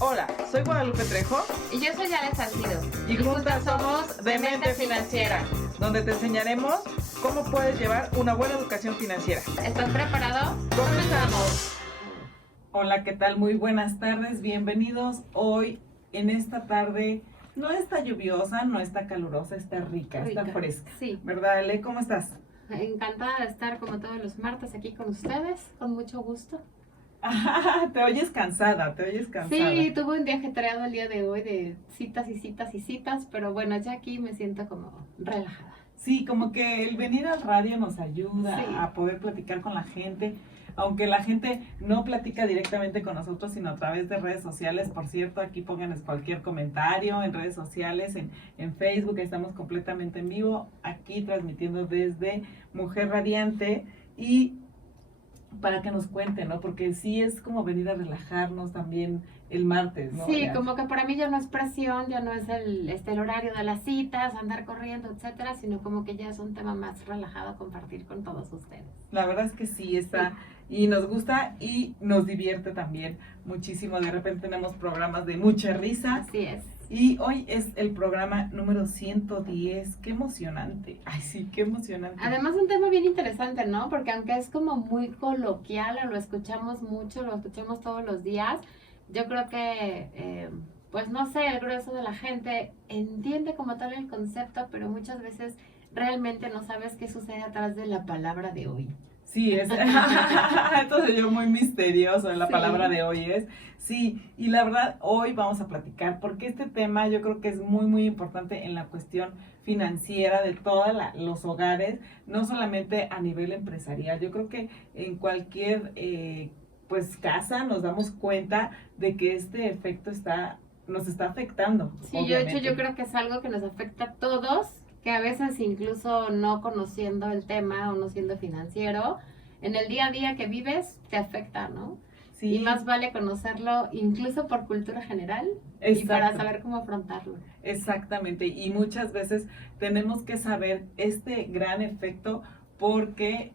Hola, soy Guadalupe Trejo Y yo soy Ale Salcido. y juntas somos Demente Financiera, donde te enseñaremos cómo puedes llevar una buena educación financiera. ¿Estás preparado? ¡Comenzamos! Hola, ¿qué tal? Muy buenas tardes, bienvenidos. Hoy, en esta tarde, no está lluviosa, no está calurosa, está rica. Está fresca. Sí. ¿Verdad, Ale? ¿Cómo estás? Encantada de estar como todos los martes aquí con ustedes, con mucho gusto. Te oyes cansada. Sí, tuve un día ajetreado el día de hoy de citas y citas y citas, pero bueno, ya aquí me siento como relajada. Sí, como que el venir al radio nos ayuda Sí. a poder platicar con la gente, aunque la gente no platica directamente con nosotros, sino a través de redes sociales. Por cierto, aquí pónganos cualquier comentario en redes sociales, en Facebook, estamos completamente en vivo, aquí transmitiendo desde Mujer Radiante y para que nos cuenten, ¿no? Porque sí es como venir a relajarnos también el martes, ¿no? Sí, Ya. como que para mí ya no es presión, ya no es el horario de las citas, andar corriendo, etcétera, sino como que ya es un tema más relajado compartir con todos ustedes. La verdad es que sí está, y nos gusta y nos divierte también muchísimo. De repente tenemos programas de mucha risa. Así es. Y hoy es el programa número 110. Qué emocionante. Ay, sí, qué emocionante. Además un tema bien interesante, ¿no? Porque aunque es como muy coloquial o lo escuchamos mucho, lo escuchamos todos los días, yo creo que, pues no sé, el grueso de la gente entiende como tal el concepto, pero muchas veces realmente no sabes qué sucede atrás de la palabra de hoy. Sí, es. Entonces yo muy misterioso en la Sí. palabra de hoy es. Sí, y la verdad hoy vamos a platicar porque este tema yo creo que es muy, muy importante en la cuestión financiera de todos los hogares, no solamente a nivel empresarial. Yo creo que en cualquier pues casa nos damos cuenta de que este efecto nos está afectando. Sí, obviamente. yo creo que es algo que nos afecta a todos, que a veces incluso no conociendo el tema o no siendo financiero, en el día a día que vives te afecta, ¿no? Sí. Y más vale conocerlo incluso por cultura general y Exacto. para saber cómo afrontarlo. Exactamente, y muchas veces tenemos que saber este gran efecto porque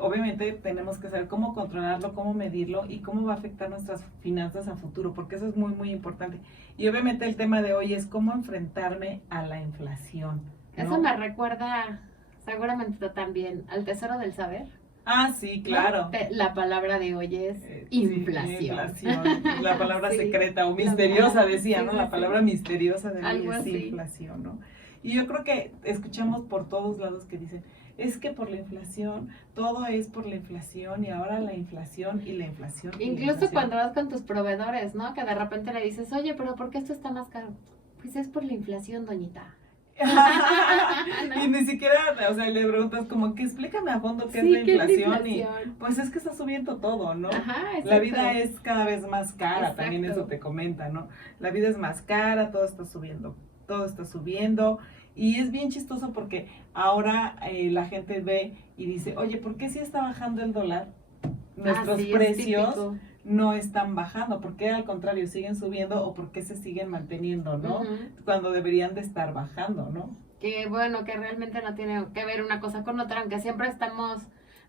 obviamente tenemos que saber cómo controlarlo, cómo medirlo y cómo va a afectar nuestras finanzas a futuro, porque eso es muy, muy importante. Y obviamente el tema de hoy es cómo enfrentarme a la inflación, ¿no? Eso me recuerda seguramente tú también al Tesoro del Saber. Ah, sí, claro. ¿No? La palabra de hoy es inflación. Sí, inflación. La palabra Sí. secreta o misteriosa decía, Sí, ¿no? sí, La sí. palabra misteriosa de hoy Algo es así. inflación, ¿no? Y yo creo que escuchamos por todos lados que dicen, es que por la inflación, todo es por la inflación y ahora la inflación y la inflación. y la Incluso inflación. cuando vas con tus proveedores, ¿no? Que de repente le dices, oye, pero ¿por qué esto está más caro? Pues es por la inflación, doñita. Y ni siquiera, o sea, le preguntas como que explícame a fondo qué Sí, es la ¿qué es la inflación y inflación? pues es que está subiendo todo, ¿no? Ajá, exacto. La vida es cada vez más cara, Exacto. también eso te comenta, ¿no? La vida es más cara, todo está subiendo y es bien chistoso porque ahora la gente ve y dice, oye, ¿por qué si está bajando el dólar? Nuestros Sí, es precios típico. no están bajando, ¿por qué al contrario siguen subiendo o por qué se siguen manteniendo, ¿no? Ujú. Cuando deberían de estar bajando, ¿no? Que bueno, que realmente no tiene que ver una cosa con otra, aunque siempre estamos,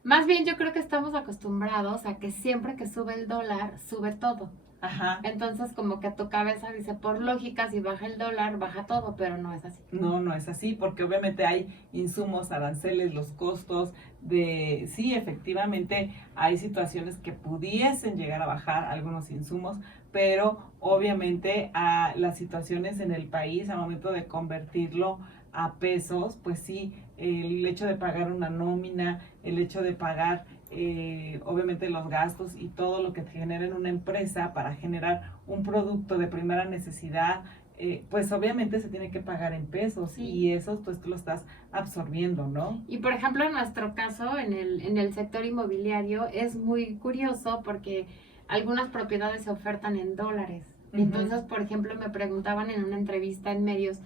más bien yo creo que estamos acostumbrados a que siempre que sube el dólar, sube todo. Ajá. Entonces como que tu cabeza dice, por lógica, si baja el dólar, baja todo, pero no es así. No, no es así, porque obviamente hay insumos, aranceles, los costos de, sí, efectivamente hay situaciones que pudiesen llegar a bajar algunos insumos, pero obviamente a las situaciones en el país, al momento de convertirlo a pesos, pues sí, el hecho de pagar una nómina, el hecho de pagar obviamente los gastos y todo lo que te genera en una empresa para generar un producto de primera necesidad, pues obviamente se tiene que pagar en pesos. Sí. Y eso pues tú lo estás absorbiendo, ¿no? Y por ejemplo, en nuestro caso, en el sector inmobiliario, es muy curioso porque algunas propiedades se ofertan en dólares. Ujú. Entonces, por ejemplo, me preguntaban en una entrevista en medios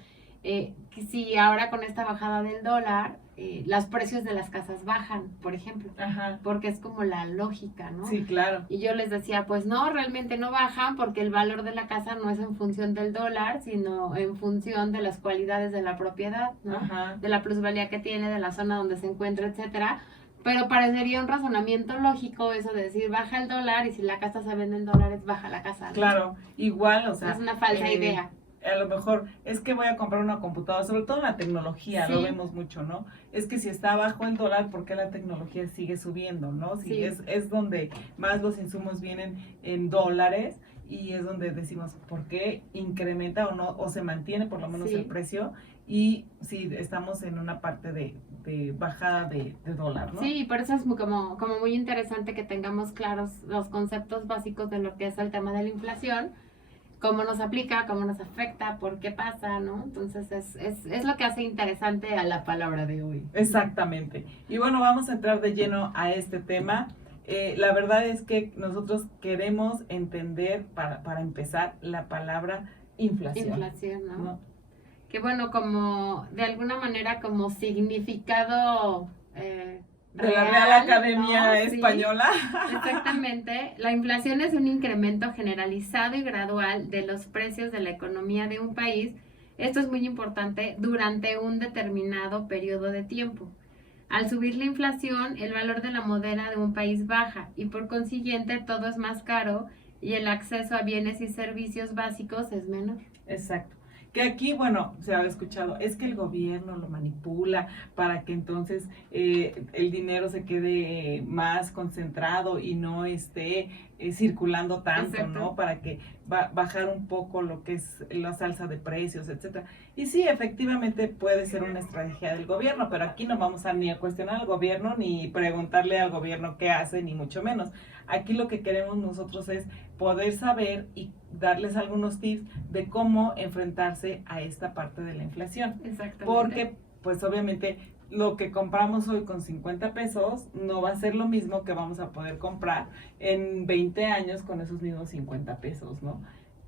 que si ahora con esta bajada del dólar, los precios de las casas bajan, por ejemplo, Ajá. porque es como la lógica, ¿no? Sí, claro. Y yo les decía, pues no, realmente no bajan porque el valor de la casa no es en función del dólar, sino en función de las cualidades de la propiedad, ¿no? Ajá. De la plusvalía que tiene, de la zona donde se encuentra, etcétera. Pero parecería un razonamiento lógico eso de decir baja el dólar y si la casa se vende en dólares, baja la casa, ¿no? Claro, igual, o sea. Es una falsa idea. A lo mejor es que voy a comprar una computadora, sobre todo en la tecnología, Sí. lo vemos mucho, ¿no? Es que si está bajo el dólar, ¿por qué la tecnología sigue subiendo, no? Si Sí. es donde más los insumos vienen en dólares y es donde decimos, ¿por qué incrementa o no, o se mantiene por lo menos Sí. el precio? Y si estamos en una parte de bajada de dólar, ¿no? Sí, por eso es como muy interesante que tengamos claros los conceptos básicos de lo que es el tema de la inflación, cómo nos aplica, cómo nos afecta, por qué pasa, ¿no? Entonces es lo que hace interesante a la palabra de hoy. Exactamente. Y bueno, vamos a entrar de lleno a este tema. La verdad es que nosotros queremos entender, para empezar, la palabra inflación. Inflación, ¿no? ¿No? Que bueno, como de alguna manera como significado De la Real Academia ¿no? Sí. Española. Exactamente. La inflación es un incremento generalizado y gradual de los precios de la economía de un país. Esto es muy importante durante un determinado periodo de tiempo. Al subir la inflación, el valor de la moneda de un país baja y por consiguiente todo es más caro y el acceso a bienes y servicios básicos es menor. Exacto. Que aquí, bueno, se ha escuchado, es que el gobierno lo manipula para que entonces el dinero se quede más concentrado y no esté circulando tanto, Exacto. ¿no? Para que bajar un poco lo que es la salsa de precios, etcétera. Y sí, efectivamente puede ser una estrategia del gobierno, pero aquí no vamos a ni a cuestionar al gobierno, ni preguntarle al gobierno qué hace, ni mucho menos. Aquí lo que queremos nosotros es poder saber y darles algunos tips de cómo enfrentarse a esta parte de la inflación. Exactamente. Porque, pues obviamente, lo que compramos hoy con 50 pesos no va a ser lo mismo que vamos a poder comprar en 20 años con esos mismos 50 pesos, ¿no?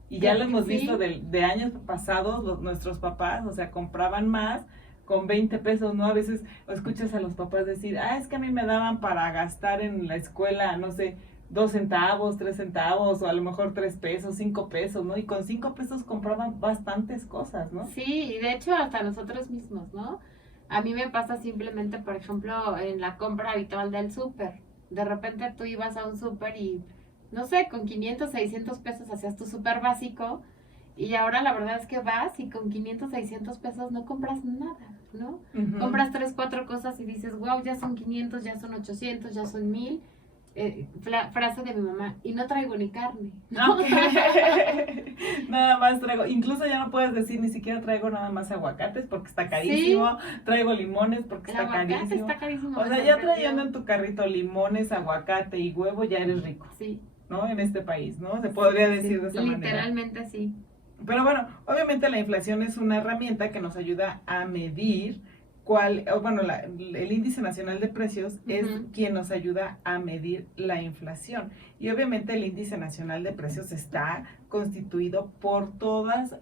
Y ya lo hemos visto de años pasados, nuestros papás, o sea, compraban más con 20 pesos, ¿no? A veces escuchas a los papás decir, es que a mí me daban para gastar en la escuela, no sé, 2 centavos, 3 centavos, o a lo mejor 3 pesos, 5 pesos, ¿no? Y con 5 pesos compraban bastantes cosas, ¿no? Sí, y de hecho hasta nosotros mismos, ¿no? A mí me pasa simplemente, por ejemplo, en la compra habitual del súper. De repente tú ibas a un súper y, no sé, con 500, 600 pesos hacías tu súper básico. Y ahora la verdad es que vas y con 500, 600 pesos no compras nada, ¿no? Uh-huh. Compras 3, 4 cosas y dices, wow, ya son 500, ya son 800, ya son 1000. Frase de mi mamá, y no traigo ni carne. Okay. Nada más traigo, incluso ya no puedes decir ni siquiera traigo nada más aguacates porque está carísimo, sí. Traigo limones porque está carísimo. Está carísimo. O sea, ya trayendo en tu carrito limones, aguacate y huevo, ya eres rico. Sí. ¿No? En este país, ¿no? Se podría decir de esa manera. Literalmente sí. Pero bueno, obviamente la inflación es una herramienta que nos ayuda a medir el índice nacional de precios es quien nos ayuda a medir la inflación. Y obviamente el índice nacional de precios está constituido por todas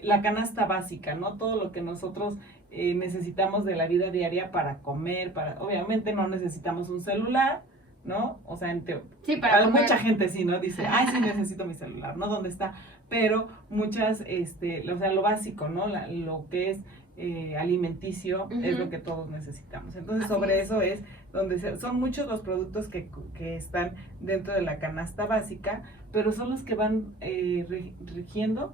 la canasta básica, ¿no? Todo lo que nosotros necesitamos de la vida diaria para comer, obviamente no necesitamos un celular, ¿no? O sea, sí, para mucha gente sí, ¿no? Dice, sí necesito mi celular, ¿no? ¿Dónde está? Pero muchas, o sea, lo básico, ¿no? Lo que es alimenticio es lo que todos necesitamos. Entonces, sobre eso es donde son muchos los productos que están dentro de la canasta básica, pero son los que van rigiendo.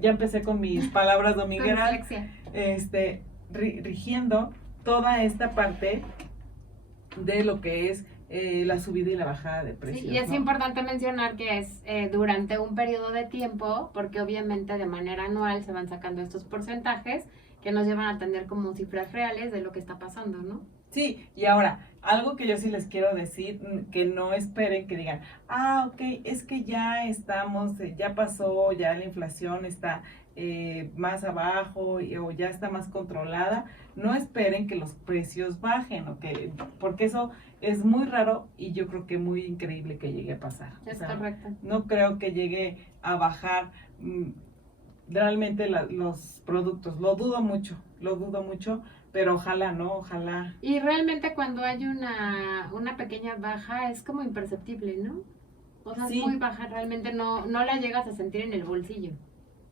Ya empecé con mis palabras domingueras. Rigiendo toda esta parte de lo que es la subida y la bajada de precios. Sí, y es importante mencionar que es durante un periodo de tiempo, porque obviamente de manera anual se van sacando estos porcentajes que nos llevan a tener como cifras reales de lo que está pasando, ¿no? Sí, y ahora, algo que yo sí les quiero decir, que no esperen que digan, ok, es que ya estamos, ya pasó, ya la inflación está más abajo o ya está más controlada. No esperen que los precios bajen, porque eso es muy raro y yo creo que muy increíble que llegue a pasar. Es correcto. No creo que llegue a bajar realmente los productos, lo dudo mucho, pero ojalá, ¿no? Ojalá. Y realmente cuando hay una pequeña baja es como imperceptible, ¿no? O sea, sí. Es muy baja, realmente no la llegas a sentir en el bolsillo.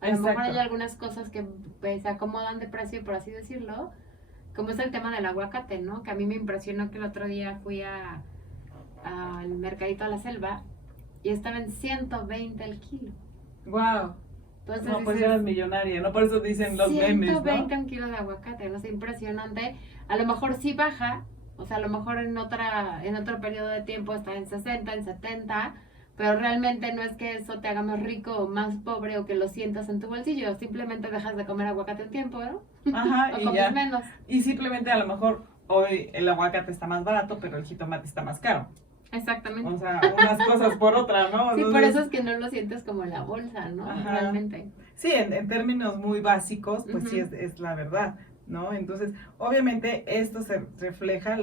A lo mejor hay algunas cosas que se acomodan de precio, por así decirlo, como es el tema del aguacate, ¿no? Que a mí me impresionó que el otro día fui al mercadito a la selva y estaba en 120 el kilo. Wow. Entonces No, pues dices, eras millonaria, ¿no? Por eso dicen los memes, 120 ¿no? un kilo de aguacate, no sé, impresionante. A lo mejor sí baja, o sea, a lo mejor en otro periodo de tiempo está en 60, en 70, pero realmente no es que eso te haga más rico o más pobre o que lo sientas en tu bolsillo, simplemente dejas de comer aguacate un tiempo, ¿no? Ajá, O y comes ya. menos. Y simplemente a lo mejor hoy el aguacate está más barato, pero el jitomate está más caro. Exactamente. O sea, unas cosas por otras, ¿no? Sí, por Entonces, eso es que no lo sientes como en la bolsa, ¿no? ajá. Realmente. Sí, en términos muy básicos, pues sí Ujú. es la verdad, ¿no? Entonces, obviamente esto se refleja,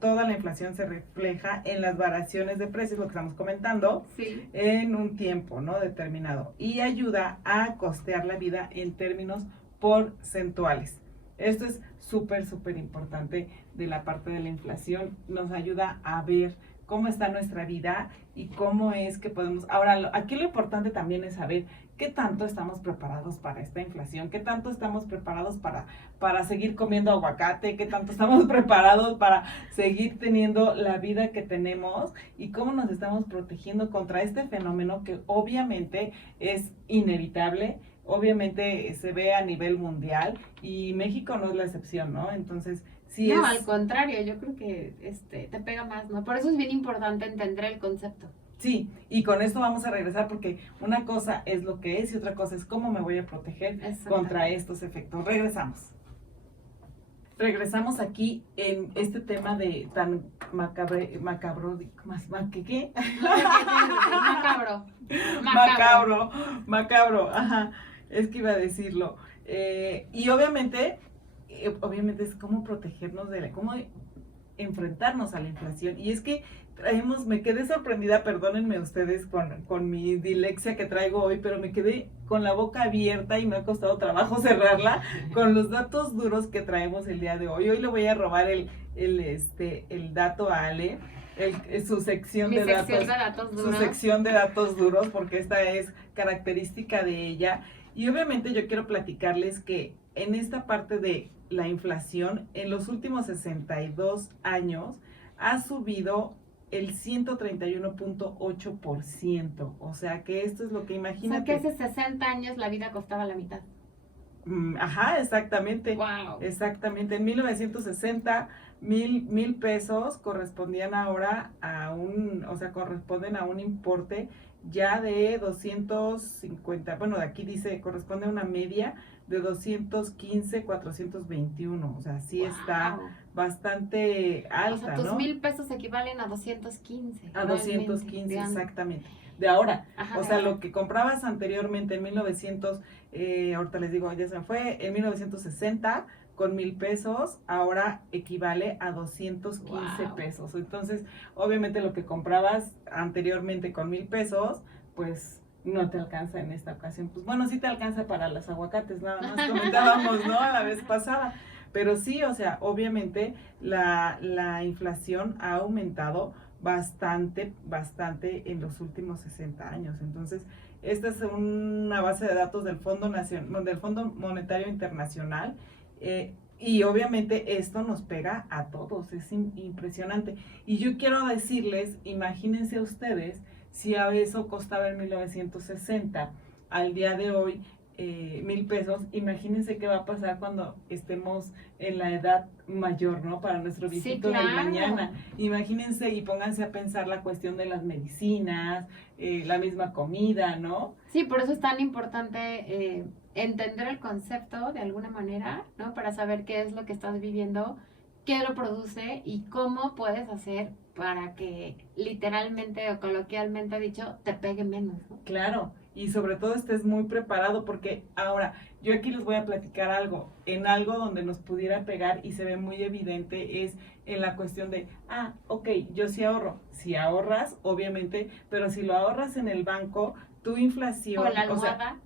toda la inflación se refleja en las variaciones de precios, lo que estamos comentando, Sí. en un tiempo, ¿no? Determinado. Y ayuda a costear la vida en términos porcentuales. Esto es súper, súper importante de la parte de la inflación. Nos ayuda a ver cómo está nuestra vida y cómo es que podemos... Ahora, aquí lo importante también es saber qué tanto estamos preparados para esta inflación, qué tanto estamos preparados para seguir comiendo aguacate, qué tanto estamos preparados para seguir teniendo la vida que tenemos y cómo nos estamos protegiendo contra este fenómeno que obviamente es inevitable. Obviamente se ve a nivel mundial y México no es la excepción, ¿no? Entonces, sí No, es... al contrario, yo creo que te pega más, ¿no? Por eso es bien importante entender el concepto. Sí, y con esto vamos a regresar porque una cosa es lo que es y otra cosa es cómo me voy a proteger contra estos efectos. Regresamos. Regresamos aquí en este tema de tan macabro, ¿qué? Macabro. Macabro, ajá, es que iba a decirlo. Y obviamente es cómo protegernos cómo enfrentarnos a la inflación. Y es que me quedé sorprendida, perdónenme ustedes con mi dilexia que traigo hoy, pero me quedé con la boca abierta y me ha costado trabajo cerrarla con los datos duros que traemos el día de hoy. Hoy le voy a robar el dato a Ale. Su sección de datos duros. Su sección de datos duros, porque esta es característica de ella. Y obviamente yo quiero platicarles que en esta parte de la inflación, en los últimos 62 años, ha subido el 131.8%. O sea que esto es lo que imagínate. O sea que hace 60 años la vida costaba la mitad. Ajá, exactamente. Wow. Exactamente. En 1960, mil pesos correspondían ahora corresponden a un importe ya de 250, bueno, de aquí dice, corresponde a una media de 215, 421, o sea, sí está bastante alta, o sea, tus ¿no? 1,000 pesos equivalen a 215. A 215, realmente. Exactamente. De ahora, Ajá, o sea, lo que comprabas anteriormente en 1900, ahorita les digo, ya se me fue, en 1960 con 1,000 pesos, ahora equivale a 215 pesos. Entonces, obviamente lo que comprabas anteriormente con 1,000 pesos, pues no te alcanza en esta ocasión. Pues bueno, sí te alcanza para los aguacates, nada más comentábamos, ¿no? A la vez pasada. Pero sí, o sea, obviamente la inflación ha aumentado bastante en los últimos 60 años. Entonces, esta es una base de datos del Fondo Monetario Internacional. Y obviamente esto nos pega a todos, es impresionante. Y yo quiero decirles, imagínense ustedes, si a eso costaba en 1960, al día de hoy, 1,000 pesos, imagínense qué va a pasar cuando estemos en la edad mayor, ¿no? Para nuestro viejito del mañana. Imagínense y pónganse a pensar la cuestión de las medicinas, la misma comida, ¿no? Sí, por eso es tan importante entender el concepto de alguna manera, ¿no? Para saber qué es lo que estás viviendo, qué lo produce y cómo puedes hacer para que literalmente o coloquialmente dicho te pegue menos, ¿no? Claro, y sobre todo estés muy preparado porque ahora yo aquí les voy a platicar algo, en algo donde nos pudiera pegar y se ve muy evidente es en la cuestión de, ok, yo sí ahorro, si ahorras, obviamente, pero si lo ahorras en el banco, tu inflación... O la almohada.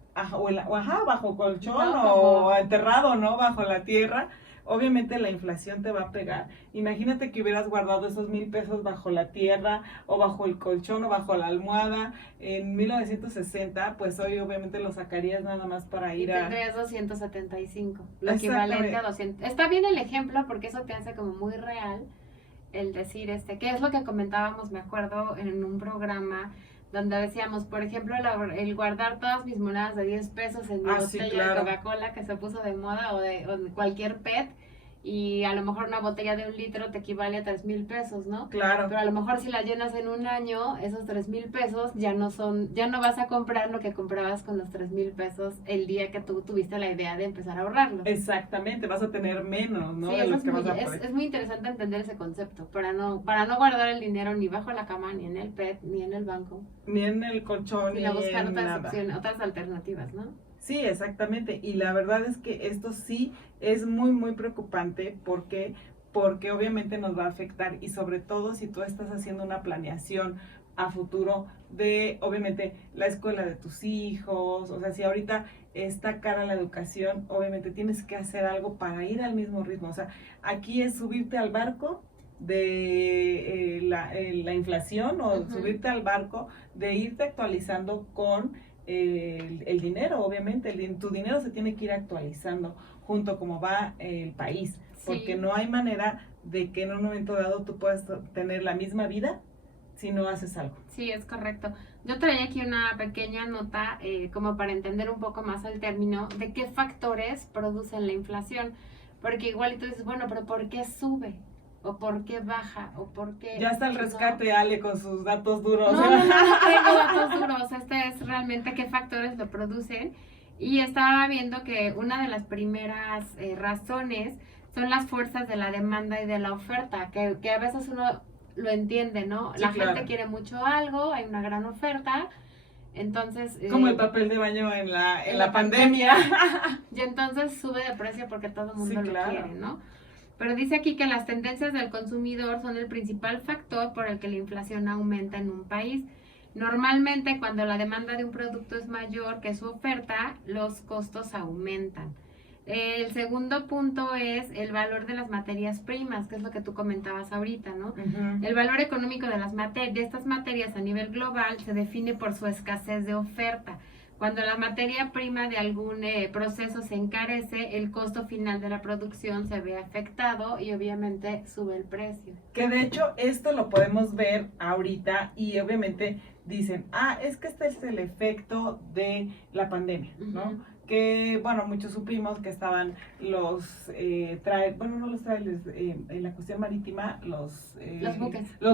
Bajo colchón o enterrado, ¿no? Bajo la tierra, obviamente la inflación te va a pegar. Imagínate que hubieras guardado esos 1,000 pesos bajo la tierra o bajo el colchón o bajo la almohada en 1960, pues hoy obviamente lo sacarías nada más para ir a... Tendrías 275, lo equivalente a 200. Está bien el ejemplo porque eso te hace como muy real el decir que es lo que comentábamos, me acuerdo, en un programa donde decíamos, por ejemplo, el guardar todas mis monedas de 10 pesos en mi botella de Coca-Cola que se puso de moda o de cualquier PET, y a lo mejor una botella de 1 litro te equivale a 3,000 pesos, ¿no? Claro. Pero a lo mejor si la llenas en un año, esos 3,000 pesos ya no vas a comprar lo que comprabas con los 3,000 pesos el día que tú tuviste la idea de empezar a ahorrarlo. Exactamente, vas a tener menos, ¿no? Sí, es muy interesante entender ese concepto, para no guardar el dinero ni bajo la cama, ni en el PET, ni en el banco. Ni en el colchón, ni buscar otras alternativas, ¿no? Sí, exactamente. Y la verdad es que esto sí es muy, muy preocupante porque obviamente nos va a afectar, y sobre todo si tú estás haciendo una planeación a futuro de, obviamente, la escuela de tus hijos. O sea, si ahorita está cara la educación, obviamente tienes que hacer algo para ir al mismo ritmo. O sea, aquí es subirte al barco de la inflación, o subirte al barco de irte actualizando con el dinero. Obviamente tu dinero se tiene que ir actualizando junto como va el país, porque no hay manera de que en un momento dado tú puedas tener la misma vida si no haces algo. Sí, es correcto. Yo traía aquí una pequeña nota como para entender un poco más el término de qué factores producen la inflación, porque igual tú dices, bueno, pero ¿por qué sube? ¿O por qué baja? ¿O por qué...? Ya está el rescate, Ale, con sus datos duros. No tengo datos duros. Es realmente qué factores lo producen. Y estaba viendo que una de las primeras razones son las fuerzas de la demanda y de la oferta, que a veces uno lo entiende, ¿no? Sí, la claro. gente quiere mucho algo, hay una gran oferta, entonces... como el papel de baño en la pandemia. Y entonces sube de precio porque todo el mundo lo quiere, ¿no? Pero dice aquí que las tendencias del consumidor son el principal factor por el que la inflación aumenta en un país. Normalmente, cuando la demanda de un producto es mayor que su oferta, los costos aumentan. El segundo punto es el valor de las materias primas, que es lo que tú comentabas ahorita, ¿no? El valor económico de estas materias a nivel global se define por su escasez de oferta. Cuando la materia prima de algún proceso se encarece, el costo final de la producción se ve afectado y obviamente sube el precio. Que de hecho esto lo podemos ver ahorita, y obviamente dicen, es que este es el efecto de la pandemia, ¿no? Que, bueno, muchos supimos que estaban los en la cuestión marítima, los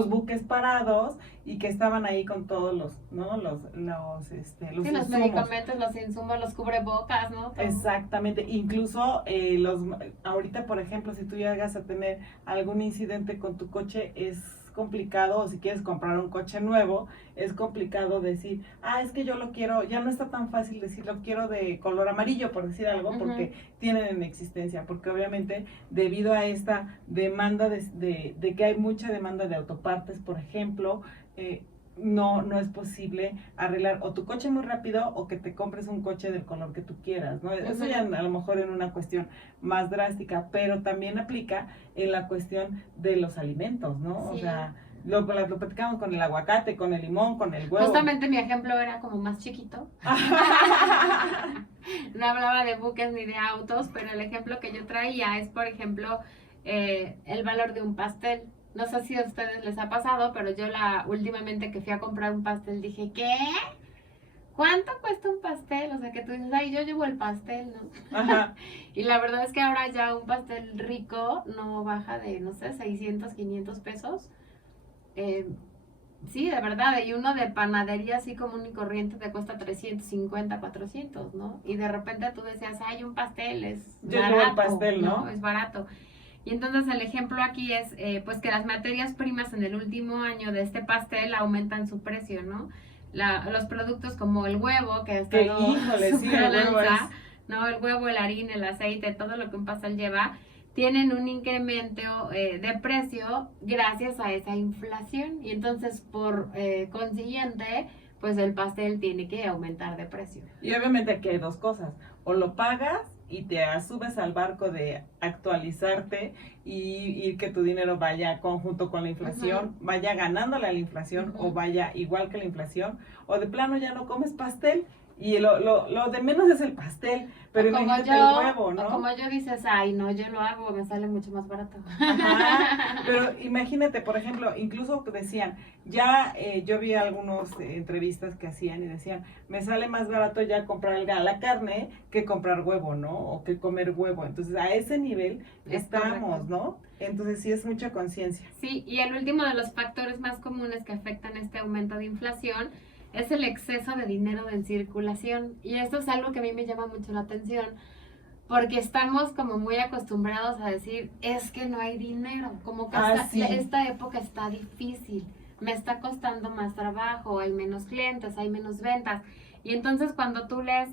buques parados, y que estaban ahí con todos los los medicamentos, los insumos, los cubrebocas, ¿no? Todo. Exactamente. Incluso ahorita, por ejemplo, si tú llegas a tener algún incidente con tu coche, es complicado, o si quieres comprar un coche nuevo, es complicado decir, es que yo lo quiero, ya no está tan fácil decir lo quiero de color amarillo, por decir algo, porque tienen en existencia, porque obviamente debido a esta demanda de que hay mucha demanda de autopartes, por ejemplo, no es posible arreglar o tu coche muy rápido o que te compres un coche del color que tú quieras, ¿no? Eso ya a lo mejor en una cuestión más drástica, pero también aplica en la cuestión de los alimentos, ¿no? Sí. O sea, lo platicamos con el aguacate, con el limón, con el huevo. Justamente mi ejemplo era como más chiquito. No hablaba de buques ni de autos, pero el ejemplo que yo traía es, por ejemplo, el valor de un pastel. No sé si a ustedes les ha pasado, pero yo últimamente que fui a comprar un pastel dije, ¿qué? ¿Cuánto cuesta un pastel? O sea, que tú dices, yo llevo el pastel, ¿no? Ajá. Y la verdad es que ahora ya un pastel rico no baja de, no sé, 600, 500 pesos. Sí, de verdad, y uno de panadería así común y corriente te cuesta 350, 400, ¿no? Y de repente tú decías, un pastel es yo barato. Yo llevo el pastel, ¿no? Es barato. Y entonces el ejemplo aquí es pues que las materias primas en el último año de este pastel aumentan su precio, ¿no? Los productos como el huevo, que está ¿no? El huevo, el harina, el aceite, todo lo que un pastel lleva, tienen un incremento de precio gracias a esa inflación. Y entonces por consiguiente, pues el pastel tiene que aumentar de precio. Y obviamente aquí hay dos cosas, o lo pagas y te subes al barco de actualizarte y que tu dinero vaya conjunto con la inflación, vaya ganándole a la inflación o vaya igual que la inflación, o de plano ya no comes pastel y lo de menos es el pastel, pero imagínate el huevo, ¿no? O como yo dices, ay, no, yo lo hago, me sale mucho más barato. Ajá, pero imagínate, por ejemplo, incluso decían, ya yo vi algunas entrevistas que hacían y decían, me sale más barato ya comprar la carne que comprar huevo, ¿no? O que comer huevo. Entonces, a ese nivel estamos, ¿no? Entonces, sí es mucha conciencia. Sí, y el último de los factores más comunes que afectan este aumento de inflación es el exceso de dinero en circulación. Y esto es algo que a mí me llama mucho la atención, porque estamos como muy acostumbrados a decir, es que no hay dinero, como que esta época está difícil, me está costando más trabajo, hay menos clientes, hay menos ventas. Y entonces cuando tú lees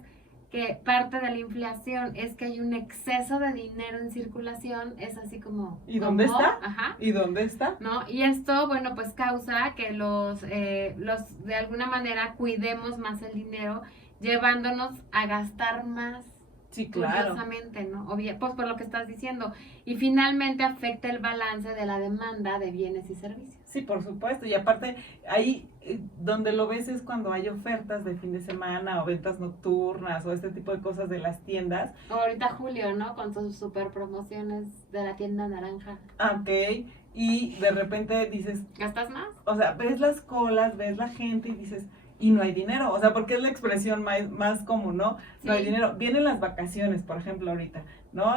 que parte de la inflación es que hay un exceso de dinero en circulación, es así como... ¿Y dónde está? Ajá. ¿Y dónde está? ¿No? Y esto, bueno, pues causa que los de alguna manera cuidemos más el dinero, llevándonos a gastar más. Sí, claro. Curiosamente, ¿no? Pues por lo que estás diciendo. Y finalmente afecta el balance de la demanda de bienes y servicios. Sí, por supuesto. Y aparte, ahí donde lo ves es cuando hay ofertas de fin de semana o ventas nocturnas o este tipo de cosas de las tiendas. O ahorita Julio, ¿no? Con sus super promociones de la tienda naranja. Ok. Y de repente dices... ¿Gastas más? O sea, ves las colas, ves la gente y dices... Y no hay dinero, o sea, porque es la expresión más común, ¿no? No hay dinero. Vienen las vacaciones, por ejemplo, ahorita, ¿no?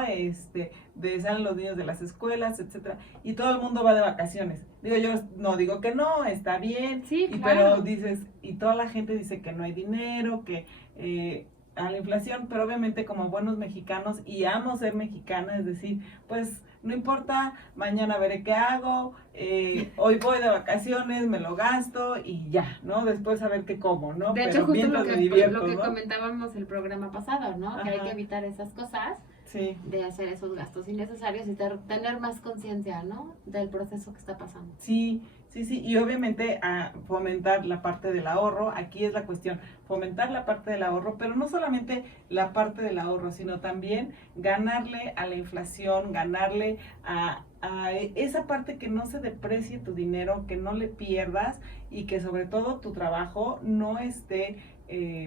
Salen los niños de las escuelas, etcétera, y todo el mundo va de vacaciones. Digo, yo no digo que no, está bien, sí, claro. Pero dices, y toda la gente dice que no hay dinero, que a la inflación, pero obviamente como buenos mexicanos, y amo ser mexicana, es decir, pues no importa, mañana veré qué hago, hoy voy de vacaciones, me lo gasto y ya, ¿no? Después a ver qué como, ¿no? De hecho, justo lo que comentábamos el programa pasado, ¿no? Ajá. Que hay que evitar esas cosas, sí, de hacer esos gastos innecesarios y tener más conciencia, ¿no? Del proceso que está pasando. Sí, sí, y obviamente a fomentar la parte del ahorro, aquí es la cuestión, fomentar la parte del ahorro, pero no solamente la parte del ahorro, sino también ganarle a la inflación, ganarle a esa parte que no se deprecie tu dinero, que no le pierdas y que sobre todo tu trabajo no esté,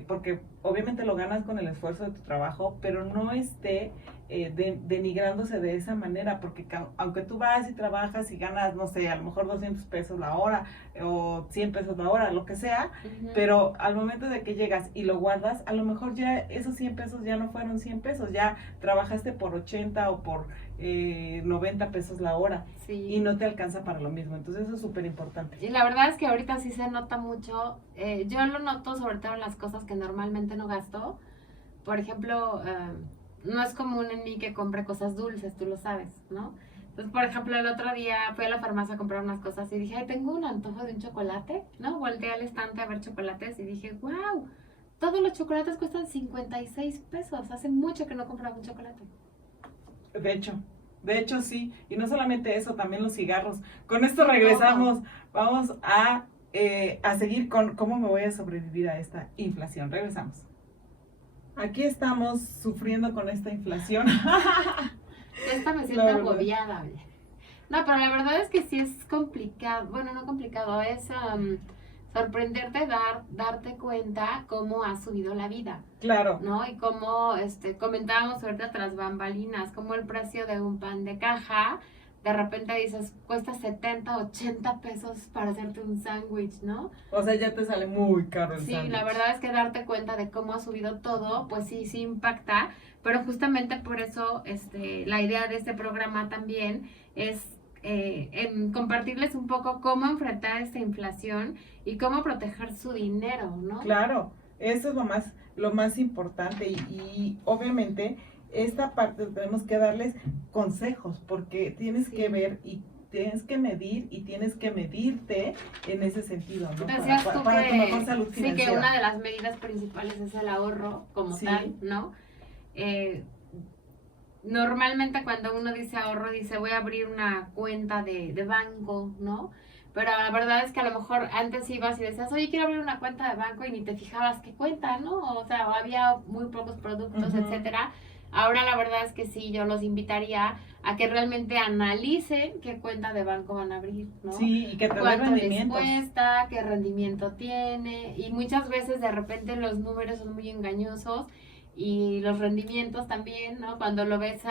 porque obviamente lo ganas con el esfuerzo de tu trabajo, pero no esté denigrándose de esa manera, porque aunque tú vas y trabajas y ganas, no sé, a lo mejor 200 pesos la hora o 100 pesos la hora, lo que sea, pero al momento de que llegas y lo guardas, a lo mejor ya esos 100 pesos ya no fueron 100 pesos, ya trabajaste por 80 o por 90 pesos la hora, y no te alcanza para lo mismo, entonces eso es súper importante. Y la verdad es que ahorita sí se nota mucho, yo lo noto sobre todo en las cosas que normalmente no gasto, por ejemplo, no es común en mí que compre cosas dulces, tú lo sabes, ¿no? Entonces, por ejemplo, el otro día fui a la farmacia a comprar unas cosas y dije, ay, tengo un antojo de un chocolate, ¿no? Volteé al estante a ver chocolates y dije, wow, todos los chocolates cuestan 56 pesos, hace mucho que no compraba un chocolate. De hecho sí, y no solamente eso, también los cigarros. Con esto regresamos, vamos a seguir con cómo me voy a sobrevivir a esta inflación. Regresamos. Aquí estamos sufriendo con esta inflación. Esta me siento agobiada. No, pero la verdad es que sí es complicado. Bueno, no complicado, es sorprenderte, darte cuenta cómo ha subido la vida. Claro. ¿No? Y cómo comentábamos ahorita tras bambalinas, cómo el precio de un pan de caja, de repente dices, cuesta 70, 80 pesos para hacerte un sándwich, ¿no? O sea, ya te sale muy caro el sándwich. Sí, la verdad es que darte cuenta de cómo ha subido todo, pues sí impacta, pero justamente por eso la idea de este programa también es compartirles un poco cómo enfrentar esta inflación y cómo proteger su dinero, ¿no? Claro, eso es lo más importante y obviamente esta parte tenemos que darles consejos porque tienes que ver y tienes que medir y tienes que medirte en ese sentido, ¿no? Para tu mejor salud financiera. Sí, que una de las medidas principales es el ahorro como tal, ¿no? Normalmente cuando uno dice ahorro, dice voy a abrir una cuenta de banco, ¿no? Pero la verdad es que a lo mejor antes ibas y decías, oye, quiero abrir una cuenta de banco y ni te fijabas qué cuenta, ¿no? O sea, había muy pocos productos, etcétera. Ahora la verdad es que sí, yo los invitaría a que realmente analicen qué cuenta de banco van a abrir, ¿no? Sí, y que te dé Cuánto les rendimientos. cuesta, qué rendimiento tiene, y muchas veces de repente los números son muy engañosos y los rendimientos también, ¿no? Cuando lo ves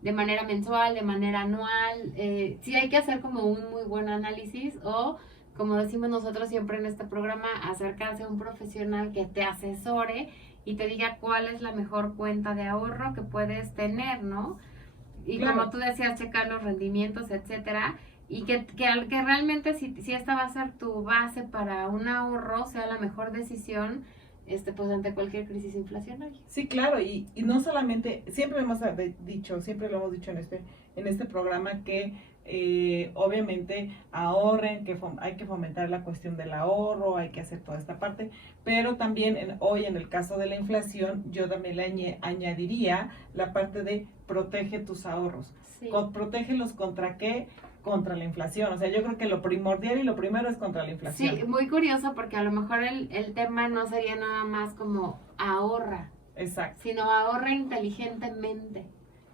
de manera mensual, de manera anual, sí hay que hacer como un muy buen análisis o, como decimos nosotros siempre en este programa, acercarse a un profesional que te asesore y te diga cuál es la mejor cuenta de ahorro que puedes tener, ¿no? Y Claro. como tú decías, checar los rendimientos, etcétera, y que realmente si esta va a ser tu base para un ahorro, sea la mejor decisión, pues ante cualquier crisis inflacionaria. Sí, claro, y no solamente, siempre hemos dicho, siempre lo hemos dicho en este programa que obviamente ahorren, que hay que fomentar la cuestión del ahorro, hay que hacer toda esta parte, pero también hoy en el caso de la inflación, yo también le añadiría la parte de protege tus ahorros. Sí. ¿Protégelos contra qué? Contra la inflación. O sea, yo creo que lo primordial y lo primero es contra la inflación. Sí, muy curioso porque a lo mejor el tema no sería nada más como ahorra. Exacto. Sino ahorra inteligentemente,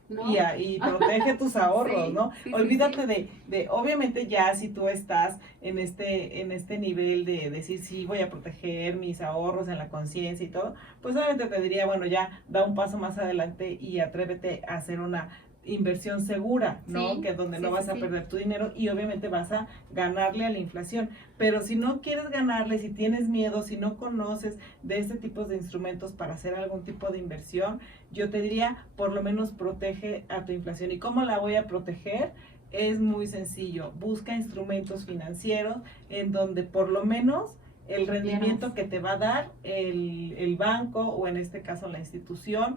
¿no? Y protege tus ahorros, sí, ¿no? Sí, Olvídate sí. de, obviamente ya si tú estás en este nivel de decir, sí, voy a proteger mis ahorros en la conciencia y todo, pues obviamente te diría, bueno, ya da un paso más adelante y atrévete a hacer una inversión segura, ¿no? Sí, que donde sí, no vas sí, a perder tu dinero y obviamente vas a ganarle a la inflación. Pero si no quieres ganarle, si tienes miedo, si no conoces de este tipo de instrumentos para hacer algún tipo de inversión, yo te diría, por lo menos protege a tu inflación. ¿Y cómo la voy a proteger? Es muy sencillo. Busca instrumentos financieros en donde por lo menos el rendimiento que te va a dar el banco o en este caso la institución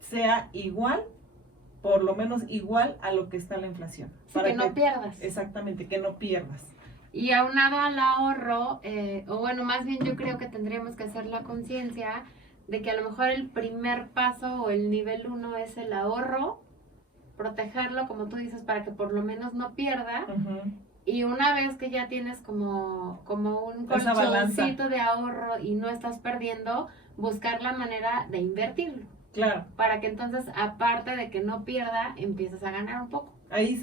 sea igual, por lo menos igual a lo que está la inflación. Sí, para que no pierdas. Exactamente, que no pierdas. Y aunado al ahorro, o bueno, más bien yo creo que tendríamos que hacer la conciencia de que a lo mejor el primer paso o el nivel 1 es el ahorro, protegerlo, como tú dices, para que por lo menos no pierda. Y una vez que ya tienes como un colchoncito de ahorro y no estás perdiendo, buscar la manera de invertirlo. Claro. Para que entonces, aparte de que no pierda, empieces a ganar un poco. Ahí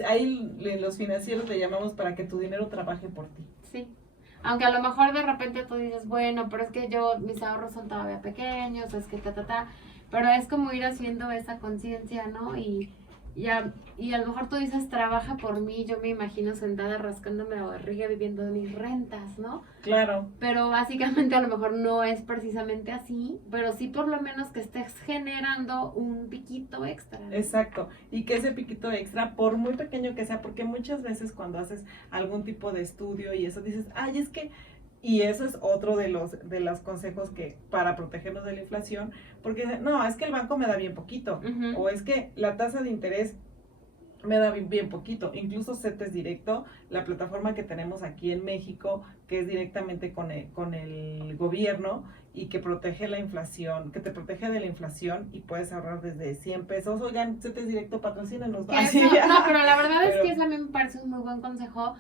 los financieros le llamamos para que tu dinero trabaje por ti. Sí. Aunque a lo mejor de repente tú dices, bueno, pero es que mis ahorros son todavía pequeños, es que pero es como ir haciendo esa conciencia, ¿no? Y a lo mejor tú dices, trabaja por mí, yo me imagino sentada rascándome la barriga viviendo de mis rentas, ¿no? Claro. Pero básicamente a lo mejor no es precisamente así, pero sí por lo menos que estés generando un piquito extra, ¿no? Exacto, y que ese piquito extra, por muy pequeño que sea, porque muchas veces cuando haces algún tipo de estudio y eso dices, ay, es que... Y eso es otro de los consejos que para protegernos de la inflación, porque no, es que el banco me da bien poquito, o es que la tasa de interés me da bien poquito, incluso CETES Directo, la plataforma que tenemos aquí en México, que es directamente con el gobierno y que protege la inflación, que te protege de la inflación y puedes ahorrar desde 100 pesos. Oigan, CETES Directo, patrocínenos. No, pero la verdad es que eso a mí me parece un muy buen consejo.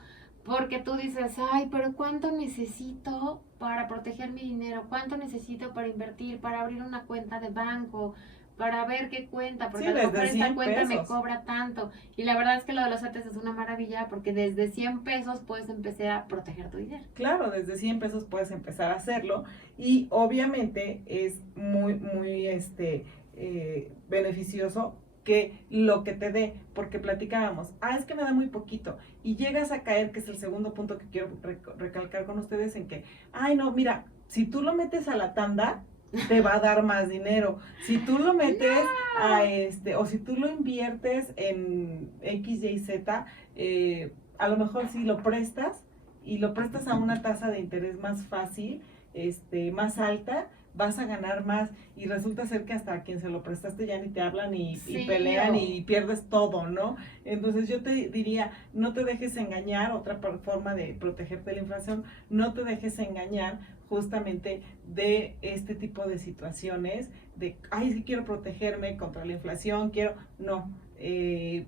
Porque tú dices, ay, pero ¿cuánto necesito para proteger mi dinero? ¿Cuánto necesito para invertir, para abrir una cuenta de banco, para ver qué cuenta? Porque sí, a lo mejor esta cuenta pesos. me cobra tanto. Y la verdad es que lo de los CETES es una maravilla porque desde 100 pesos puedes empezar a proteger tu dinero. Claro, desde 100 pesos puedes empezar a hacerlo y obviamente es muy, muy beneficioso que lo que te dé, porque platicábamos, es que me da muy poquito, y llegas a caer, que es el segundo punto que quiero recalcar con ustedes, en que, ay no, mira, si tú lo metes a la tanda, te va a dar más dinero. Si tú lo metes o si tú lo inviertes en X, Y, Z, a lo mejor si lo prestas, y lo prestas a una tasa de interés más fácil, más alta, vas a ganar más y resulta ser que hasta a quien se lo prestaste ya ni te hablan y pelean y pierdes todo, ¿no? Entonces yo te diría, no te dejes engañar, otra forma de protegerte de la inflación, no te dejes engañar justamente de este tipo de situaciones, de, ay, sí quiero protegerme contra la inflación, no,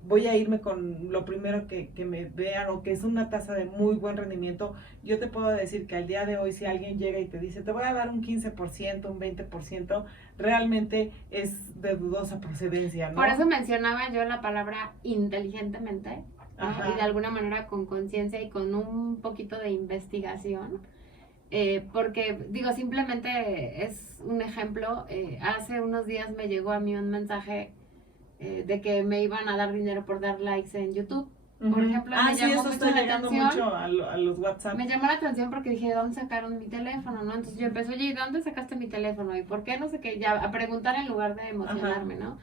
voy a irme con lo primero que me vean o que es una tasa de muy buen rendimiento. Yo te puedo decir que al día de hoy si alguien llega y te dice te voy a dar un 15%, un 20%, realmente es de dudosa procedencia, ¿no? Por eso mencionaba yo la palabra inteligentemente, ¿no? Ajá. Y de alguna manera con conciencia y con un poquito de investigación. Porque digo, simplemente es un ejemplo. Hace unos días me llegó a mí un mensaje de que me iban a dar dinero por dar likes en YouTube. Por ejemplo, me sí, llamó eso mucho está la llegando atención. mucho a los WhatsApp. Me llamó la atención porque dije, ¿de dónde sacaron mi teléfono? ¿No? Entonces yo empecé, oye, ¿y dónde sacaste mi teléfono? ¿Y por qué? No sé qué, ya a preguntar en lugar de emocionarme, Ajá. ¿no?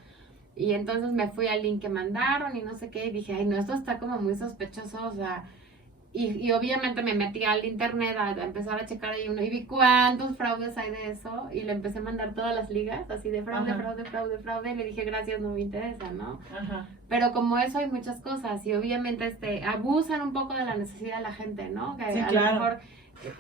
Y entonces me fui al link que mandaron y no sé qué, y dije, ay, no, esto está como muy sospechoso, o sea, y obviamente me metí al internet a empezar a checar ahí uno y vi cuántos fraudes hay de eso y le empecé a mandar todas las ligas, así de fraude, Ajá. fraude, fraude, fraude, y le dije, gracias, no me interesa, ¿no? Ajá. Pero como eso hay muchas cosas y obviamente abusan un poco de la necesidad de la gente, ¿no? Que Sí, a claro. lo mejor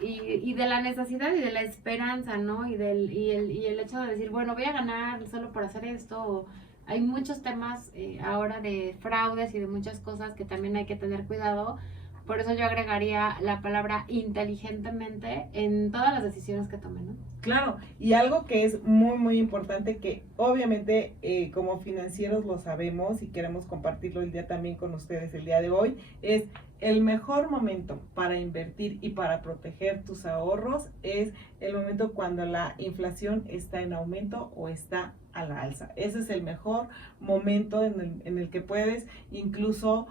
y de la necesidad y de la esperanza, ¿no? Y el hecho de decir, bueno, voy a ganar solo por hacer esto. O hay muchos temas ahora de fraudes y de muchas cosas que también hay que tener cuidado. Por eso yo agregaría la palabra inteligentemente en todas las decisiones que tomen, ¿no? Claro, y algo que es muy, muy importante, que obviamente como financieros lo sabemos y queremos compartirlo el día también con ustedes el día de hoy, es el mejor momento para invertir y para proteger tus ahorros es el momento cuando la inflación está en aumento o está a la alza. Ese es el mejor momento en el que puedes incluso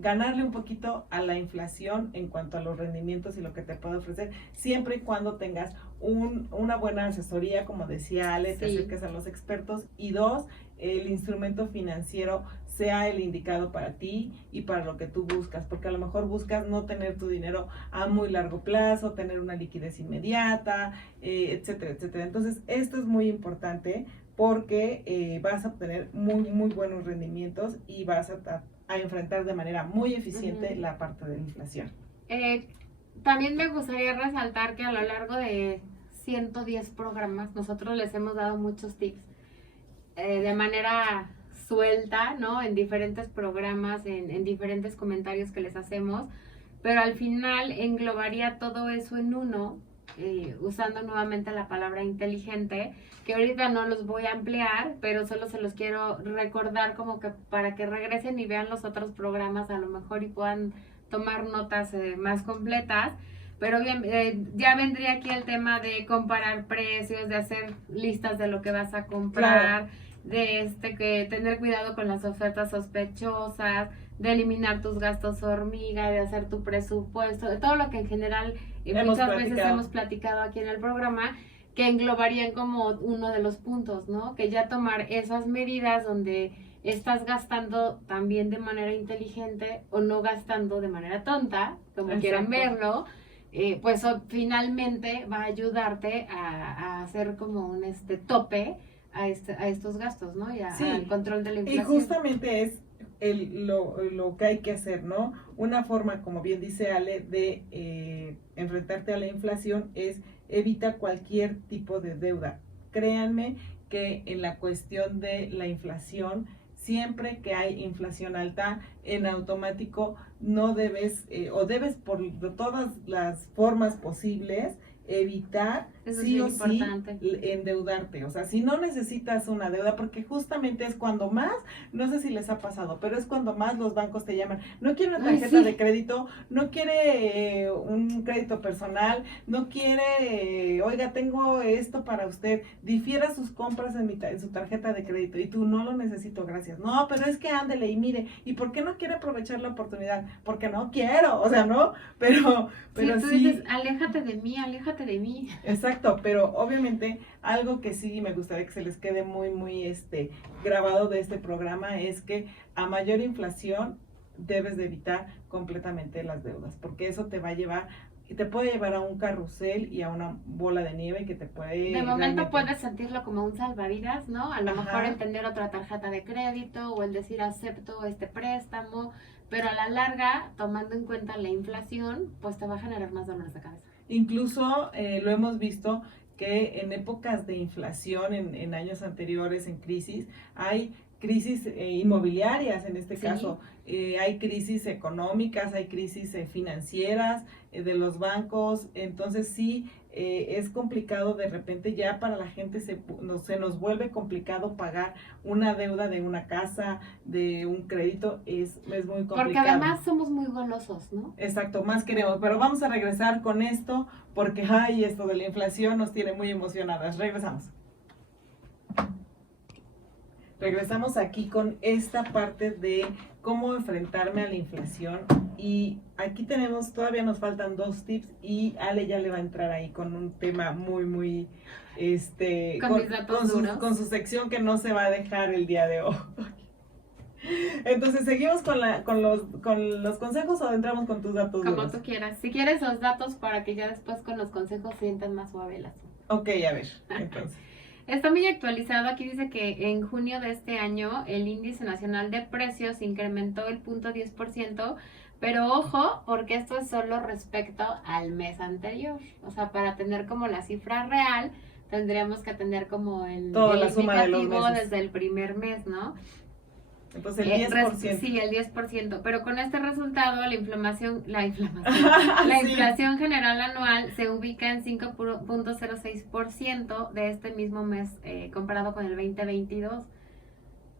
ganarle un poquito a la inflación en cuanto a los rendimientos y lo que te puede ofrecer, siempre y cuando tengas una buena asesoría, como decía Ale, te acerques a los expertos, y dos, el instrumento financiero sea el indicado para ti y para lo que tú buscas, porque a lo mejor buscas no tener tu dinero a muy largo plazo, tener una liquidez inmediata, etcétera, etcétera. Entonces, esto es muy importante porque vas a obtener muy, muy buenos rendimientos y vas a enfrentar de manera muy eficiente la parte de la inflación. También me gustaría resaltar que a lo largo de 110 programas nosotros les hemos dado muchos tips de manera suelta, ¿no? En diferentes programas, en diferentes comentarios que les hacemos, pero al final englobaría todo eso en uno, usando nuevamente la palabra inteligente, que ahorita no los voy a ampliar, pero solo se los quiero recordar como que para que regresen y vean los otros programas a lo mejor y puedan tomar notas más completas. Pero bien, ya vendría aquí el tema de comparar precios, de hacer listas de lo que vas a comprar, claro, de que tener cuidado con las ofertas sospechosas, de eliminar tus gastos hormiga, de hacer tu presupuesto, de todo lo que en general muchas veces hemos platicado aquí en el programa, que englobarían como uno de los puntos, ¿no? Que ya tomar esas medidas donde estás gastando también de manera inteligente o no gastando de manera tonta, como exacto, quieran verlo, pues finalmente va a ayudarte a hacer como un tope a estos gastos, ¿no? Y al control de la inflación. Y justamente es lo que hay que hacer, ¿no? Una forma, como bien dice Ale, de enfrentarte a la inflación es evita cualquier tipo de deuda. Créanme que en la cuestión de la inflación, siempre que hay inflación alta, en automático no debes, o debes por todas las formas posibles, evitar eso sí o importante, sí endeudarte. O sea, si no necesitas una deuda, porque justamente es cuando más, no sé si les ha pasado, pero es cuando más los bancos te llaman. No quiere una tarjeta de crédito, no quiere un crédito personal, no quiere, oiga, tengo esto para usted, difiera sus compras en su tarjeta de crédito, y tú, no lo necesito, gracias. No, pero es que ándele y mire, ¿y por qué no quiere aprovechar la oportunidad? Porque no quiero, o sea, ¿no? Pero tú dices, aléjate de mí, aléjate de mí. Exacto, pero obviamente algo que sí me gustaría que se les quede muy, muy grabado de este programa es que a mayor inflación debes de evitar completamente las deudas, porque eso te va a llevar, y te puede llevar a un carrusel y a una bola de nieve que te puede... De momento puedes sentirlo como un salvavidas, ¿no? A lo mejor el tener otra tarjeta de crédito o el decir acepto este préstamo, pero a la larga, tomando en cuenta la inflación, pues te va a generar más dolores de cabeza. Incluso lo hemos visto que en épocas de inflación, en años anteriores, en crisis, hay crisis inmobiliarias en este Sí. caso, hay crisis económicas, hay crisis financieras de los bancos, entonces sí es complicado de repente ya para la gente se nos vuelve complicado pagar una deuda de una casa, de un crédito, es muy complicado. Porque además somos muy golosos, ¿no? Exacto, más queremos, pero vamos a regresar con esto porque ay, esto de la inflación nos tiene muy emocionadas. Regresamos. Regresamos aquí con esta parte de cómo enfrentarme a la inflación y aquí todavía nos faltan 2 tips y Ale ya le va a entrar ahí con un tema muy con mis datos duros. con su sección que no se va a dejar el día de hoy. Entonces, ¿seguimos con los consejos o entramos con tus datos duros? Como tú quieras. Si quieres los datos para que ya después con los consejos sientan más suave el asunto. Ok, a ver, entonces. Está muy actualizado. Aquí dice que en junio de este año el índice nacional de precios incrementó el 0.10%, pero ojo, porque esto es solo respecto al mes anterior. O sea, para tener como la cifra real, tendríamos que tener como Toda el la suma de los indicativo meses. desde el primer mes, ¿no? Entonces el 10%. Sí, el 10%, pero con este resultado la Sí. inflación general anual se ubica en 5.06% de este mismo mes comparado con el 2022.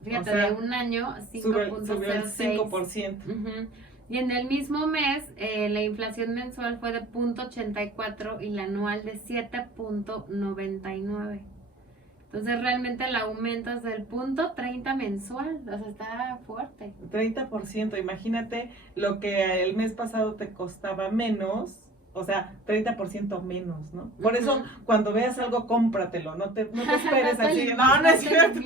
Fíjate, O sea, de un año, subió el 5.06. 5%. Ujú. Y en el mismo mes, la inflación mensual fue de 0.84 y la anual de 7.99. Entonces realmente el aumento es del 0.30 mensual, o sea, está fuerte. 30%, imagínate lo que el mes pasado te costaba menos, o sea, 30% menos, ¿no? Por eso, cuando veas algo, cómpratelo, no te esperes así, no es cierto.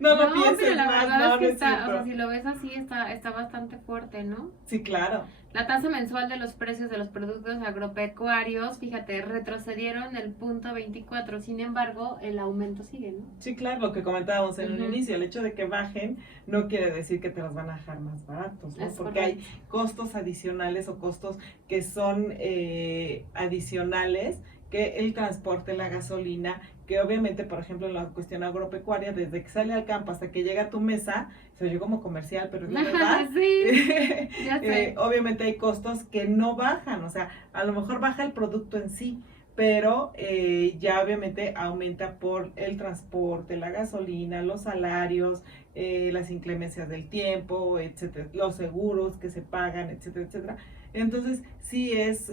No lo pienses pero la más, verdad no, es que no es está, o cierto. sea, si lo ves así, está bastante fuerte, ¿no? Sí, claro. La tasa mensual de los precios de los productos agropecuarios, fíjate, retrocedieron el 0.24, sin embargo, el aumento sigue, ¿no? Sí, claro, lo que comentábamos en un inicio, el hecho de que bajen no quiere decir que te los van a dejar más baratos, ¿no? Porque hay costos adicionales o costos que son adicionales, que el transporte, la gasolina, que obviamente, por ejemplo, en la cuestión agropecuaria, desde que sale al campo hasta que llega a tu mesa, se oye como comercial, pero es la verdad. Sí, ya sé. Obviamente hay costos que no bajan, o sea, a lo mejor baja el producto en sí, pero ya obviamente aumenta por el transporte, la gasolina, los salarios, las inclemencias del tiempo, etcétera, los seguros que se pagan, etcétera, etcétera. Entonces, sí es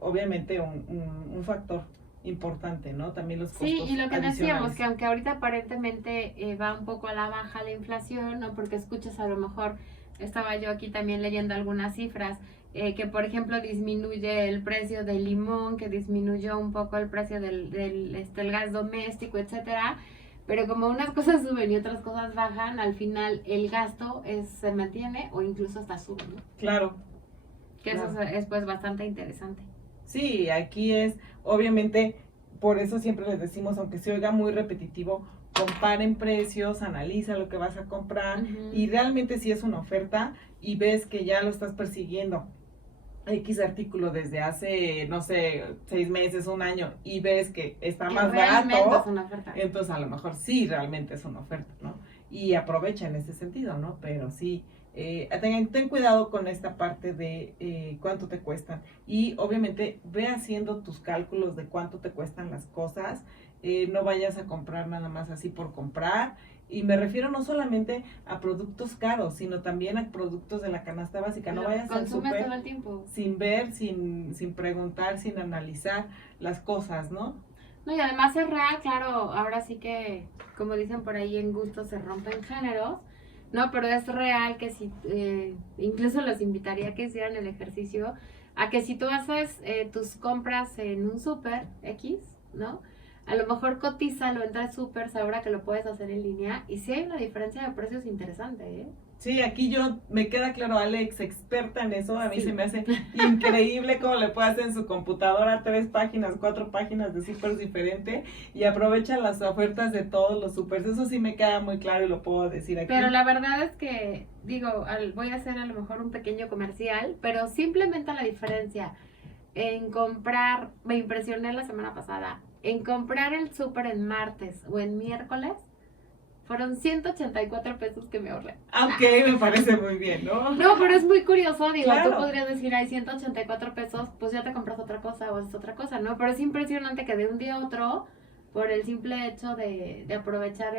obviamente un factor importante, ¿no? También los costos Sí, y lo que decíamos, adicionales. que aunque ahorita aparentemente va un poco a la baja la inflación, ¿no? Porque escuchas, a lo mejor, estaba yo aquí también leyendo algunas cifras, que por ejemplo disminuye el precio del limón, que disminuyó un poco el precio del el gas doméstico, etcétera. Pero como unas cosas suben y otras cosas bajan, al final el gasto se mantiene o incluso hasta sube, ¿no? Claro. Que Claro. eso es pues bastante interesante. Sí, aquí es, obviamente, por eso siempre les decimos, aunque se oiga muy repetitivo, comparen precios, analiza lo que vas a comprar y realmente si es una oferta y ves que ya lo estás persiguiendo X artículo desde hace, no sé, 6 meses, un año y ves que está Que más realmente barato, es una oferta. entonces a lo mejor sí realmente es una oferta, ¿no? Y aprovecha en ese sentido, ¿no? Pero sí, ten cuidado con esta parte de cuánto te cuestan y obviamente ve haciendo tus cálculos de cuánto te cuestan las cosas, no vayas a comprar nada más así por comprar y me refiero no solamente a productos caros, sino también a productos de la canasta básica, no vayas al súper todo el tiempo. sin ver, sin preguntar, sin analizar las cosas, ¿no? No, y además es real, claro, ahora sí que, como dicen por ahí, en gusto se rompen géneros, ¿no? Pero es real que si, incluso los invitaría a que hicieran el ejercicio, a que si tú haces tus compras en un súper X, ¿no? A lo mejor cotízalo, entra al súper, ahora que lo puedes hacer en línea, y sí hay una diferencia de precios interesante, ¿eh? Sí, aquí me queda claro, Alex, experta en eso, a mí Sí. se me hace increíble cómo le puede hacer en su computadora 3 páginas, 4 páginas de súper diferente y aprovecha las ofertas de todos los súpers, eso sí me queda muy claro y lo puedo decir aquí. Pero la verdad es que, digo, voy a hacer a lo mejor un pequeño comercial, pero simplemente la diferencia en comprar, me impresioné la semana pasada, en comprar el súper en martes o en miércoles, fueron 184 pesos que me ahorré. Ok, me parece muy bien, ¿no? No, pero es muy curioso, digo, Claro. tú podrías decir, hay 184 pesos, pues ya te compras otra cosa o haces otra cosa, ¿no? Pero es impresionante que de un día a otro, por el simple hecho de aprovechar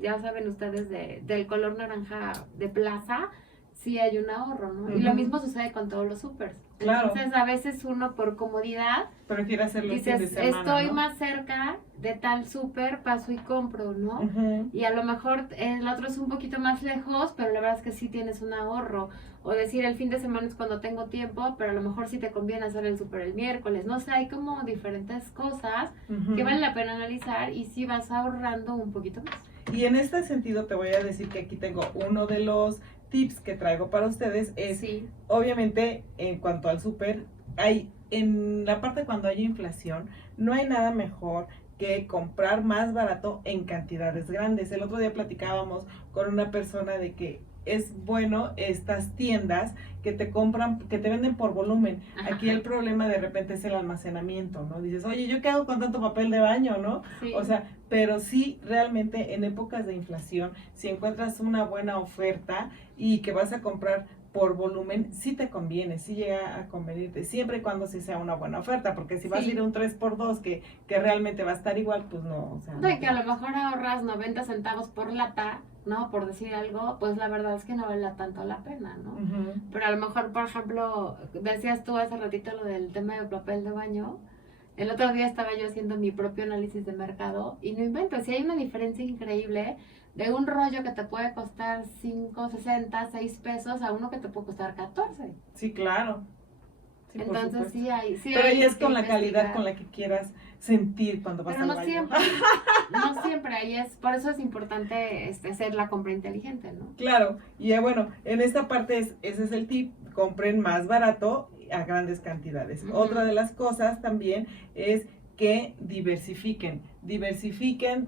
ya saben ustedes, del color naranja de plaza, sí hay un ahorro, ¿no? Y lo mismo sucede con todos los supers. Claro. Entonces, a veces uno por comodidad Prefiero hacerlo el fin de dices, semana, estoy ¿no? más cerca de tal súper, paso y compro, ¿no? Ujú. Y a lo mejor el otro es un poquito más lejos, pero la verdad es que sí tienes un ahorro. O decir, el fin de semana es cuando tengo tiempo, pero a lo mejor sí te conviene hacer el súper el miércoles. No sé, hay como diferentes cosas Ujú. que vale la pena analizar y sí vas ahorrando un poquito más. Y en este sentido te voy a decir que aquí tengo uno de los tips que traigo para ustedes. Es, Sí, obviamente, en cuanto al súper, hay en la parte cuando hay inflación, no hay nada mejor que comprar más barato en cantidades grandes. El otro día platicábamos con una persona de que es bueno estas tiendas que te compran, que te venden por volumen. Ajá. Aquí el problema de repente es el almacenamiento, ¿no? Dices, oye, ¿yo qué hago con tanto papel de baño, no? sí. O sea, pero sí, realmente en épocas de inflación, si encuentras una buena oferta y que vas a comprar por volumen, sí te conviene, sí llega a convenirte, siempre y cuando sí sea una buena oferta, porque si vas a ir a un 3x2 que realmente va a estar igual, pues no, o sea. No, y que a lo mejor ahorras 90 centavos por lata, ¿no? Por decir algo, pues la verdad es que no vale tanto la pena, ¿no? Ujú. Pero a lo mejor, por ejemplo, decías tú hace ratito lo del tema del papel de baño. El otro día estaba yo haciendo mi propio análisis de mercado y no invento, si hay una diferencia increíble de un rollo que te puede costar 5.60, 6 pesos a uno que te puede costar 14. Sí, claro. Sí, por Entonces supuesto. sí Pero hay ahí es que con la calidad investigar. con la que quieras sentir cuando vas Pero al no baño. siempre, no siempre, ahí es, por eso es importante hacer la compra inteligente, ¿no? Claro, y bueno, en esta parte ese es el tip, compren más barato a grandes cantidades. Ujú. Otra de las cosas también es que diversifiquen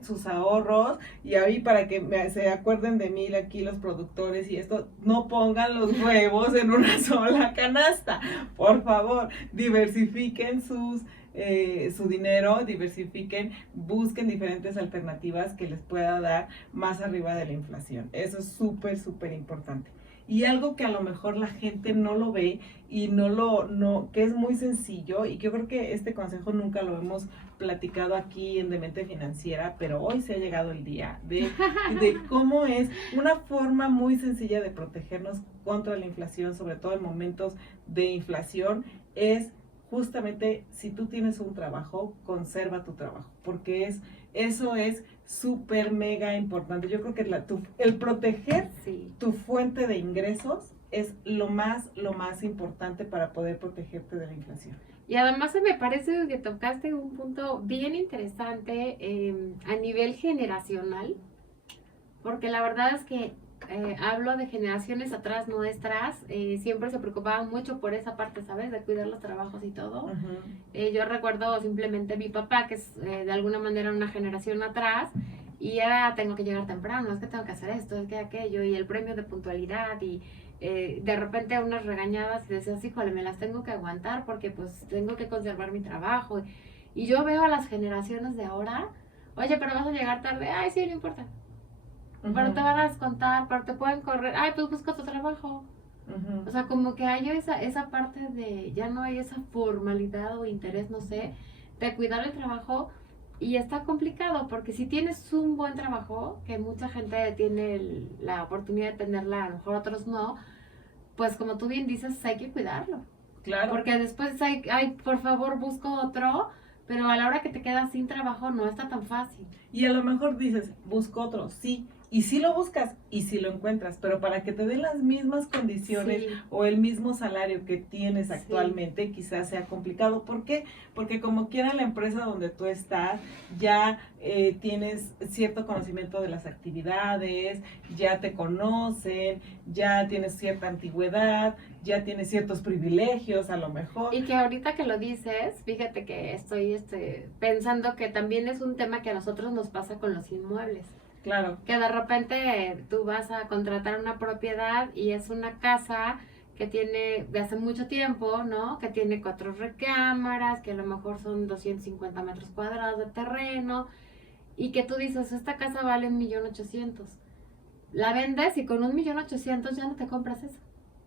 sus ahorros y ahí para que se acuerden de mí aquí los productores y esto, no pongan los huevos en una sola canasta, por favor, diversifiquen su dinero, diversifiquen, busquen diferentes alternativas que les pueda dar más arriba de la inflación. Eso es súper, súper importante. Y algo que a lo mejor la gente no lo ve y que es muy sencillo y que yo creo que este consejo nunca lo hemos platicado aquí en Demente Financiera, pero hoy se ha llegado el día de cómo es una forma muy sencilla de protegernos contra la inflación, sobre todo en momentos de inflación, es justamente si tú tienes un trabajo, conserva tu trabajo, porque eso es súper mega importante. Yo creo que el proteger Sí. tu fuente de ingresos es lo más importante para poder protegerte de la inflación. Y además me parece que tocaste un punto bien interesante a nivel generacional, porque la verdad es que hablo de generaciones atrás nuestras, siempre se preocupaban mucho por esa parte, ¿sabes? De cuidar los trabajos y todo. Uh-huh. Yo recuerdo simplemente mi papá, que es de alguna manera una generación atrás, y era, tengo que llegar temprano, es que tengo que hacer esto, es que aquello, y el premio de puntualidad, y de repente unas regañadas, y decías, híjole, me las tengo que aguantar porque pues tengo que conservar mi trabajo. Y yo veo a las generaciones de ahora, oye, pero vas a llegar tarde, ay, sí, no importa. Uh-huh. Pero te van a descontar, pero te pueden correr, ay, pues busca tu trabajo. Uh-huh. O sea, como que hay esa parte de, ya no hay esa formalidad o interés, no sé, de cuidar el trabajo. Y está complicado porque si tienes un buen trabajo, que mucha gente tiene la oportunidad de tenerla, a lo mejor otros no, pues como tú bien dices, hay que cuidarlo. Claro. Porque después hay, por favor, busco otro, pero a la hora que te quedas sin trabajo no está tan fácil. Y a lo mejor dices, busco otro, sí. Y sí lo buscas y sí lo encuentras, pero para que te den las mismas condiciones Sí. o el mismo salario que tienes Sí. actualmente, quizás sea complicado. ¿Por qué? Porque como quiera la empresa donde tú estás, ya tienes cierto conocimiento de las actividades, ya te conocen, ya tienes cierta antigüedad, ya tienes ciertos privilegios a lo mejor. Y que ahorita que lo dices, fíjate que estoy pensando que también es un tema que a nosotros nos pasa con los inmuebles. Claro. Que de repente tú vas a contratar una propiedad y es una casa que tiene de hace mucho tiempo, ¿no? Que tiene 4 recámaras, que a lo mejor son 250 metros cuadrados de terreno. y que tú dices, esta casa vale 1.800.000. La vendes y con 1.800.000 ya no te compras eso.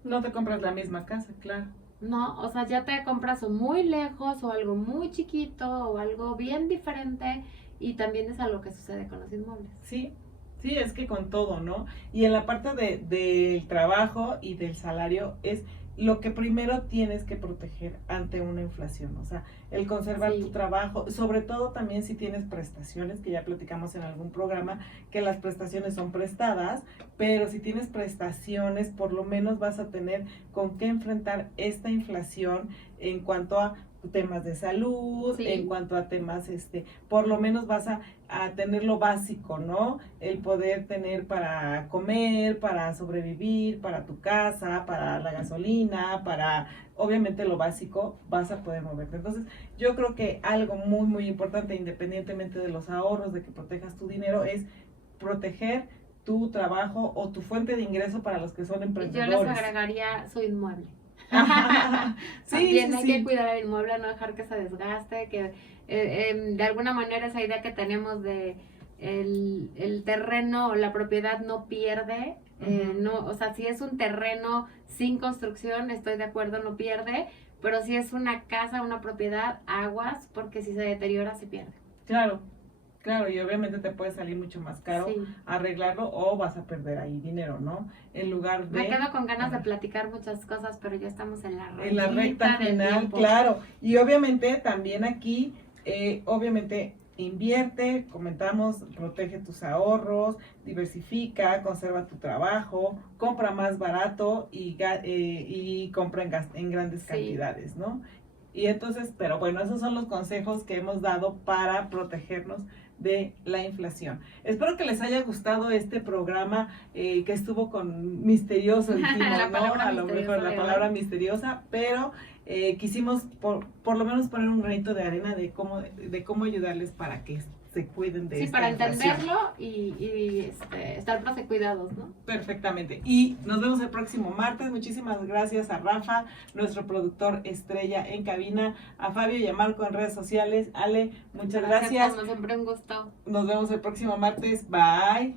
No te compras la misma casa, claro. No, o sea, ya te compras o muy lejos o algo muy chiquito o algo bien diferente, y también es algo que sucede con los inmuebles. Sí, sí, es que con todo, ¿no? Y en la parte del trabajo y del salario es lo que primero tienes que proteger ante una inflación, o sea, el conservar Sí. tu trabajo, sobre todo también si tienes prestaciones, que ya platicamos en algún programa, que las prestaciones son prestadas, pero si tienes prestaciones, por lo menos vas a tener con qué enfrentar esta inflación en cuanto a temas de salud, Sí. en cuanto a temas, por lo menos vas a tener lo básico, ¿no? El poder tener para comer, para sobrevivir, para tu casa, para la gasolina, para obviamente lo básico, vas a poder moverte. Entonces, yo creo que algo muy, muy importante, independientemente de los ahorros, de que protejas tu dinero, es proteger tu trabajo o tu fuente de ingreso para los que son Yo emprendedores. les agregaría su inmueble. Sí, También sí, hay sí. que cuidar el inmueble, no dejar que se desgaste, que de alguna manera esa idea que tenemos de el terreno o la propiedad no pierde, no, o sea, si es un terreno sin construcción, estoy de acuerdo, no pierde, pero si es una casa, una propiedad, aguas, porque si se deteriora, se pierde. Claro, claro, y obviamente te puede salir mucho más caro Sí. arreglarlo o vas a perder ahí dinero, ¿no? En lugar de... Me quedo con ganas de platicar muchas cosas, pero ya estamos en la recta del final, tiempo. claro. Y obviamente también aquí, obviamente invierte, comentamos, protege tus ahorros, diversifica, conserva tu trabajo, compra más barato y compra en grandes Sí. cantidades, ¿no? Y entonces, pero bueno, esos son los consejos que hemos dado para protegernos de la inflación. Espero que les haya gustado este programa que estuvo con misterioso, dijimos, La ¿no? palabra A lo mejor la misteriosa, palabra ¿verdad? misteriosa, pero quisimos por lo menos poner un granito de arena de cómo ayudarles para que se cuiden de Sí, esta para inflación. entenderlo y estar más de cuidados, ¿no? Perfectamente. Y nos vemos el próximo martes. Muchísimas gracias a Rafa, nuestro productor estrella en cabina, a Fabio y a Marco en redes sociales. Ale, muchas gracias. Como siempre, un gusto. Nos vemos el próximo martes. Bye.